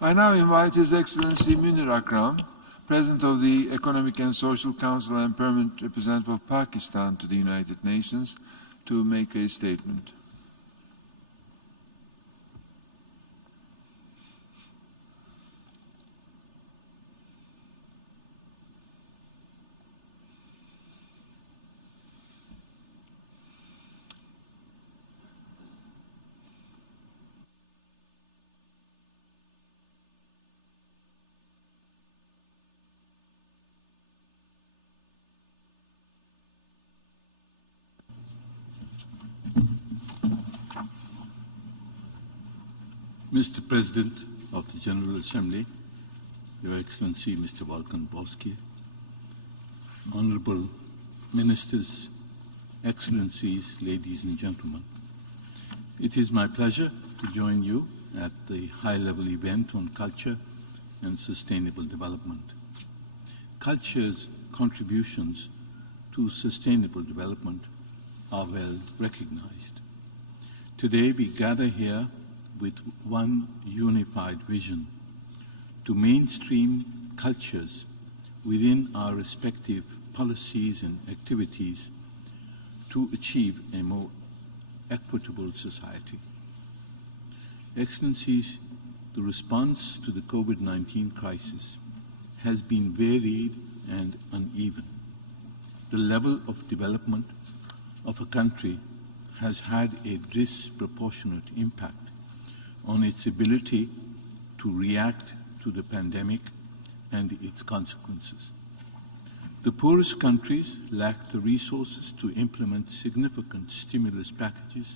I now invite His Excellency Munir Akram, President of the Economic and Social Council and Permanent Representative of Pakistan to the United Nations, to make a statement. Mr. President of the General Assembly, Your Excellency Mr. Volkan Bozkır, Honorable Ministers, Excellencies, ladies and gentlemen, it is my pleasure to join you at the high-level event on culture and sustainable development. Culture's contributions to sustainable development are well recognized. Today we gather here with one unified vision to mainstream cultures within our respective policies and activities to achieve a more equitable society. Excellencies, the response to the COVID-19 crisis has been varied and uneven. The level of development of a country has had a disproportionate impact on its ability to react to the pandemic and its consequences. The poorest countries lack the resources to implement significant stimulus packages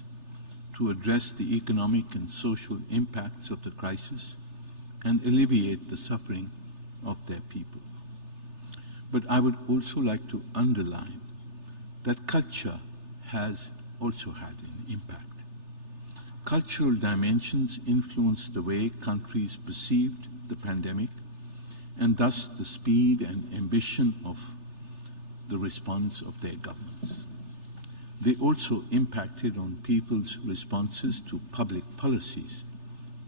to address the economic and social impacts of the crisis and alleviate the suffering of their people. But I would also like to underline that culture has also had an impact. Cultural dimensions influence the way countries perceived the pandemic and thus the speed and ambition of the response of their governments. They also impacted on people's responses to public policies,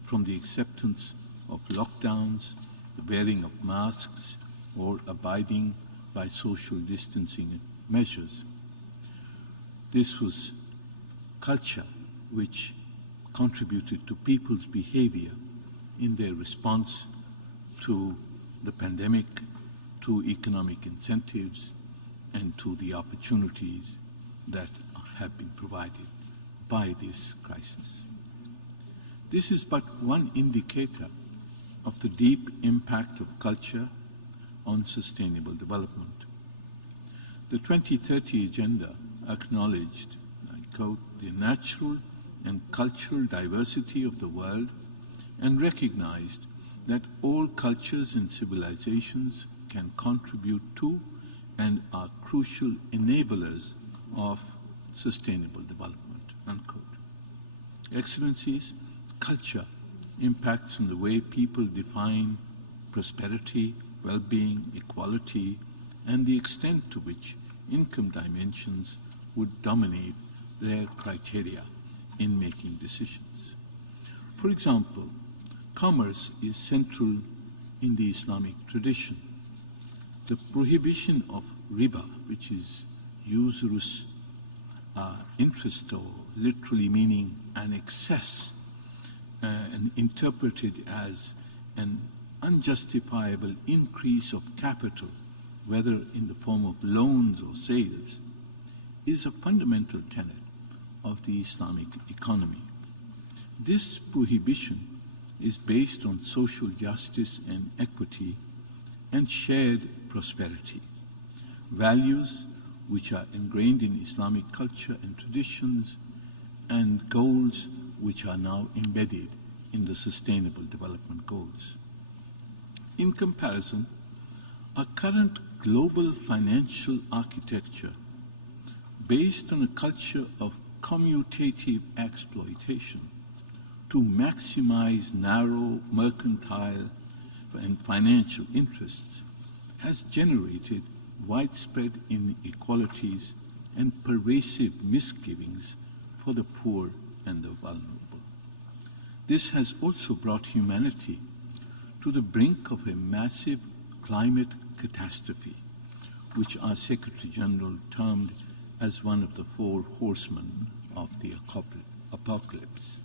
from the acceptance of lockdowns, the wearing of masks, or abiding by social distancing measures. This was culture which contributed to people's behavior in their response to the pandemic, to economic incentives, and to the opportunities that have been provided by this crisis. This is but one indicator of the deep impact of culture on sustainable development. The 2030 Agenda acknowledged, I quote, the natural and cultural diversity of the world and recognized that all cultures and civilizations can contribute to and are crucial enablers of sustainable development, unquote. Excellencies, culture impacts on the way people define prosperity, well-being, equality, and the extent to which income dimensions would dominate their criteria in making decisions. For example, commerce is central in the Islamic tradition. The prohibition of riba, which is usurious interest, or literally meaning an excess, and interpreted as an unjustifiable increase of capital, whether in the form of loans or sales, is a fundamental tenet of the Islamic economy. This prohibition is based on social justice and equity and shared prosperity, values which are ingrained in Islamic culture and traditions, and goals which are now embedded in the Sustainable Development Goals. In comparison, our current global financial architecture, based on a culture of commutative exploitation to maximize narrow mercantile and financial interests, has generated widespread inequalities and pervasive misgivings for the poor and the vulnerable. This has also brought humanity to the brink of a massive climate catastrophe, which our Secretary General termed as one of the four horsemen of the apocalypse.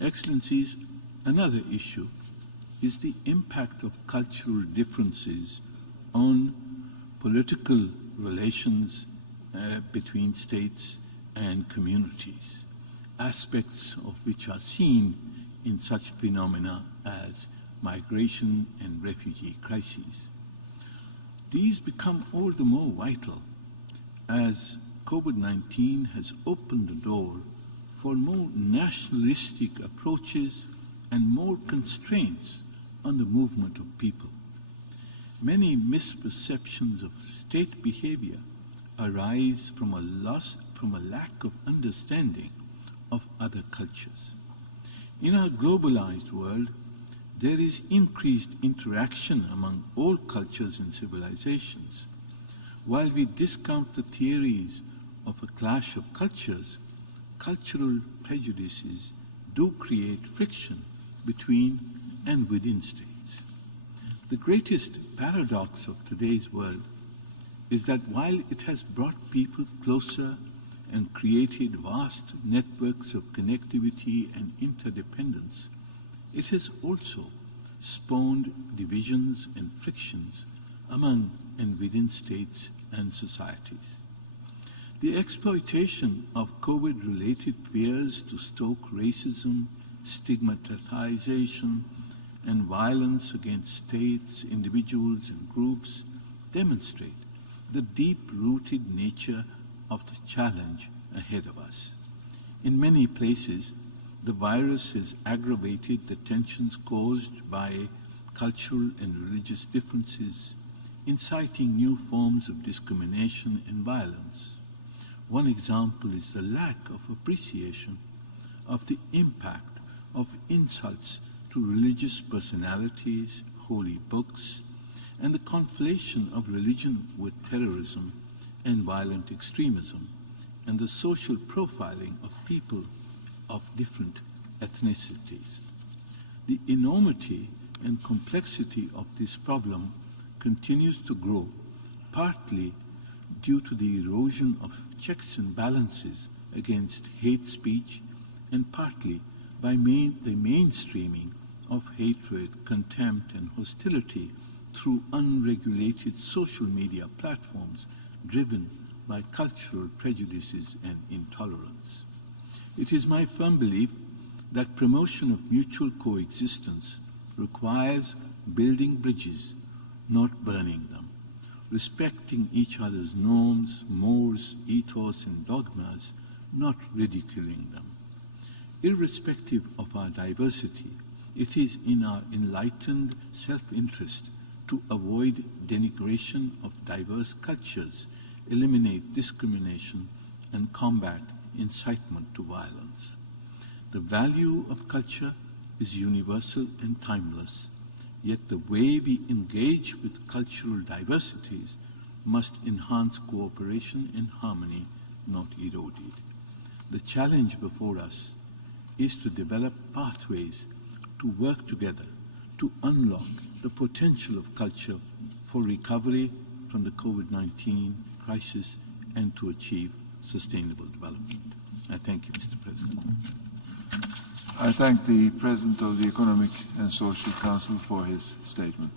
Excellencies, another issue is the impact of cultural differences on political relations between states and communities, aspects of which are seen in such phenomena as migration and refugee crises. These become all the more vital as COVID-19 has opened the door for more nationalistic approaches and more constraints on the movement of people. Many misperceptions of state behavior arise from a lack of understanding of other cultures. In our globalized world, there is increased interaction among all cultures and civilizations. While we discount the theories of a clash of cultures, cultural prejudices do create friction between and within states. The greatest paradox of today's world is that while it has brought people closer and created vast networks of connectivity and interdependence, it has also spawned divisions and frictions among and within states and societies. The exploitation of COVID-related fears to stoke racism, stigmatization, and violence against states, individuals, and groups demonstrate the deep-rooted nature of the challenge ahead of us. In many places, the virus has aggravated the tensions caused by cultural and religious differences, inciting new forms of discrimination and violence. One example is the lack of appreciation of the impact of insults to religious personalities, holy books, and the conflation of religion with terrorism and violent extremism, and the social profiling of people of different ethnicities. The enormity and complexity of this problem continues to grow, partly due to the erosion of checks and balances against hate speech, and partly by the mainstreaming of hatred, contempt, and hostility through unregulated social media platforms driven by cultural prejudices and intolerance. It is my firm belief that promotion of mutual coexistence requires building bridges, not burning them, respecting each other's norms, mores, ethos, and dogmas, not ridiculing them. Irrespective of our diversity, it is in our enlightened self-interest to avoid denigration of diverse cultures, eliminate discrimination, and combat incitement to violence. The value of culture is universal and timeless, yet the way we engage with cultural diversities must enhance cooperation and harmony, not erode it. The challenge before us is to develop pathways to work together to unlock the potential of culture for recovery from the COVID-19 crisis and to achieve sustainable development. I thank you, Mr. President. I thank the President of the Economic and Social Council for his statement.